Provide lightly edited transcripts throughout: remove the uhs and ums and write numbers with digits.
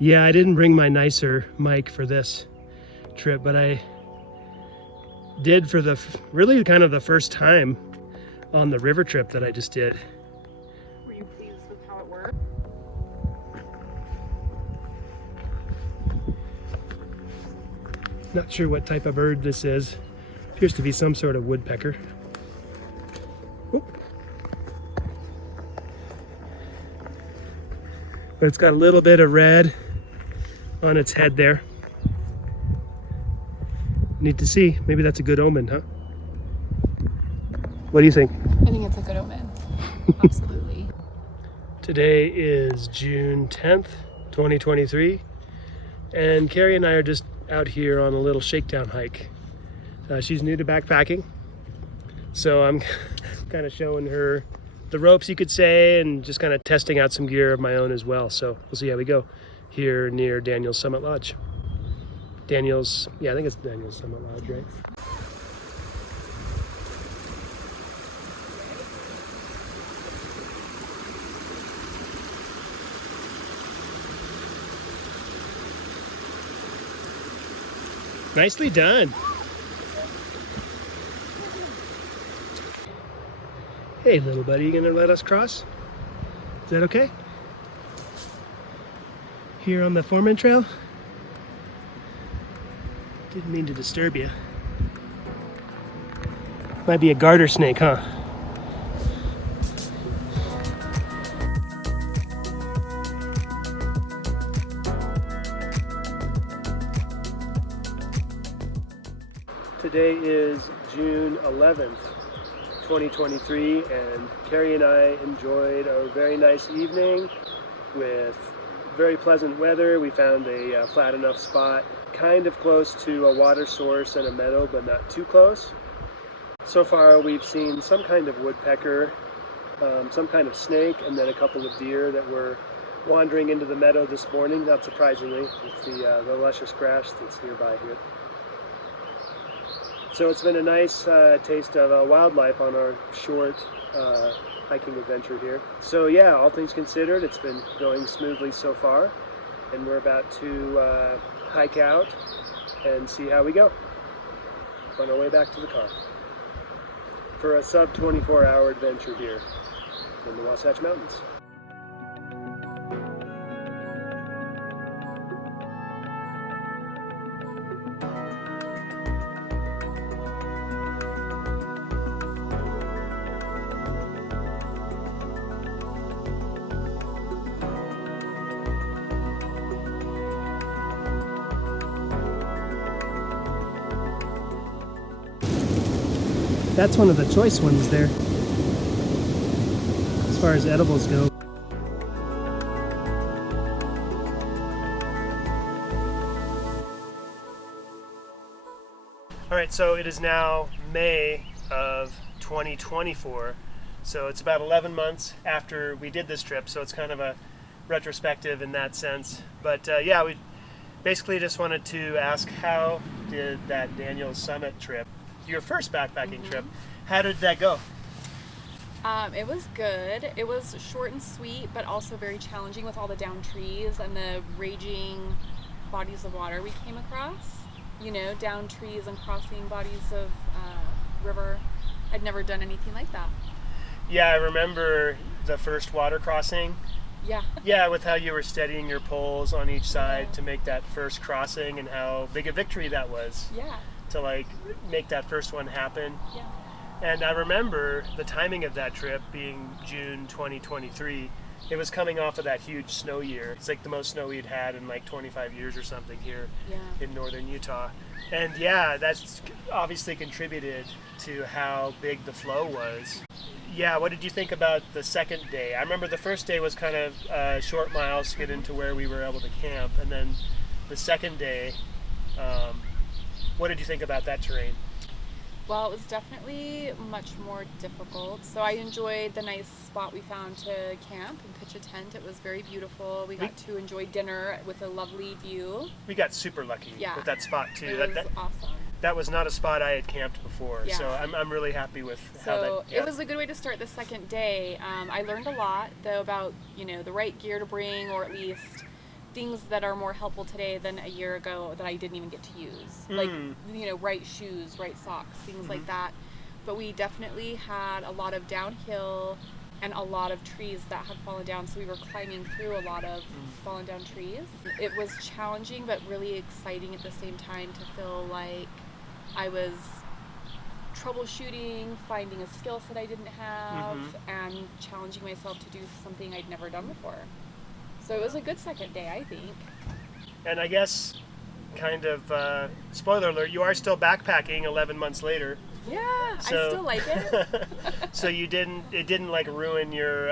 Yeah, I didn't bring my nicer mic for this trip, but I did for the really kind of the first time on the river trip that I just did. Were you pleased with how it worked? Not sure what type of bird this is. Appears to be some sort of woodpecker. Oop. But it's got a little bit of red on its head there. Need to see. Maybe that's a good omen, huh? What do you think? I think it's a good omen. Absolutely. Today is June 10th, 2023, and Kari and I are just out here on a little shakedown hike. She's new to backpacking, so I'm kind of showing her the ropes, you could say, and just kind of testing out some gear of my own as well. So we'll see how we go here near Daniel's Summit Lodge. Daniel's, yeah, I think it's Daniel's Summit Lodge, right? Nicely done. Hey, little buddy, you gonna let us cross? Is that okay? Here on the Foreman Trail? Didn't mean to disturb you. Might be a garter snake, huh? Today is June 11th, 2023, and Kari and I enjoyed a very nice evening with very pleasant weather. We found a flat enough spot, kind of close to a water source and a meadow, but not too close. So far we've seen some kind of woodpecker, some kind of snake, and then a couple of deer that were wandering into the meadow this morning, not surprisingly, with the luscious grass that's nearby here. So it's been a nice taste of wildlife on our short hiking adventure here. So yeah, all things considered, it's been going smoothly so far, and we're about to hike out and see how we go on our way back to the car for a sub 24-hour adventure here in the Wasatch Mountains. That's one of the choice ones there, as far as edibles go. All right, so it is now May of 2024, so it's about 11 months after we did this trip, so it's kind of a retrospective in that sense. But yeah, we basically just wanted to ask, how did that Daniel's Summit trip, your first backpacking trip, how did that go? It was good. It was short and sweet, but also very challenging with all the downed trees and the raging bodies of water we came across. You know, downed trees and crossing bodies of river. I'd never done anything like that. Yeah, I remember the first water crossing. Yeah. Yeah, with how you were steadying your poles on each side to make that first crossing, and how big a victory that was. Yeah. To like make that first one happen. Yeah. And I remember the timing of that trip being June 2023. It was coming off of that huge snow year. It's like the most snow we'd had in like 25 years or something here in northern Utah. And yeah, that's obviously contributed to how big the flow was. Yeah, what did you think about the second day? I remember the first day was kind of short miles to get into where we were able to camp. And then the second day, what did you think about that terrain? Well, it was definitely much more difficult. So I enjoyed the nice spot we found to camp and pitch a tent. It was very beautiful. We got to enjoy dinner with a lovely view. We got super lucky with that spot too. It was awesome. That was not a spot I had camped before, so I'm really happy with how that. So it was a good way to start the second day. I learned a lot though about the right gear to bring, or at least things that are more helpful today than a year ago that I didn't even get to use. Like, you know, right shoes, right socks, things like that. But we definitely had a lot of downhill and a lot of trees that had fallen down, so we were climbing through a lot of fallen down trees. It was challenging but really exciting at the same time to feel like I was troubleshooting, finding a skill set I didn't have, and challenging myself to do something I'd never done before. So it was a good second day, I think. And I guess, kind of, spoiler alert, you are still backpacking 11 months later. Yeah, So, I still like it. So it didn't like ruin your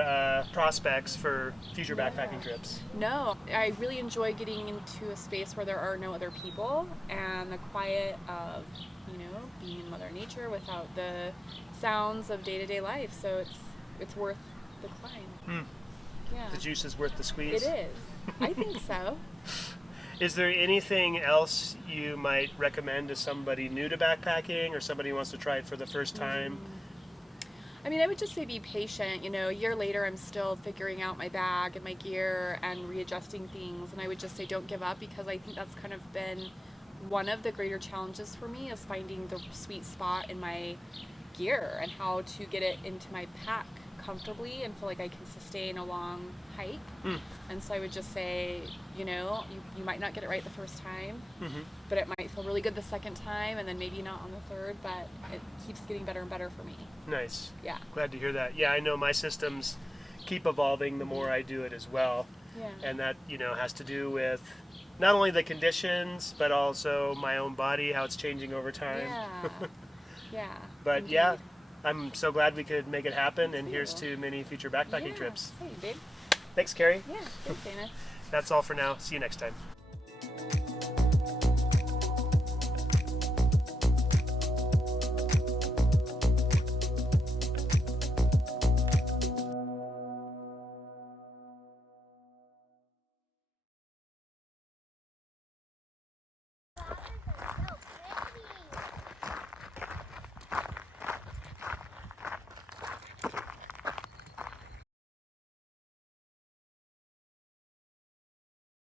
prospects for future backpacking trips? No, I really enjoy getting into a space where there are no other people and the quiet of, you know, being in Mother Nature without the sounds of day-to-day life. So it's worth the climb. Yeah. The juice is worth the squeeze? It is. I think so. Is there anything else you might recommend to somebody new to backpacking or somebody who wants to try it for the first time? I mean, I would just say be patient. You know, a year later, I'm still figuring out my bag and my gear and readjusting things. And I would just say don't give up, because I think that's kind of been one of the greater challenges for me, is finding the sweet spot in my gear and how to get it into my pack comfortably and feel like I can sustain a long hike. And so I would just say, you know, you might not get it right the first time, but it might feel really good the second time, and then maybe not on the third, but it keeps getting better and better for me. Nice. Yeah. Glad to hear that. Yeah, I know my systems keep evolving the more I do it as well. Yeah. And that, you know, has to do with not only the conditions, but also my own body, how it's changing over time. Yeah. Yeah. But indeed. yeah, I'm so glad we could make it happen, and here's to many future backpacking trips. Same, babe. Thanks, Kari. Yeah, thanks, Dana. That's all for now. See you next time.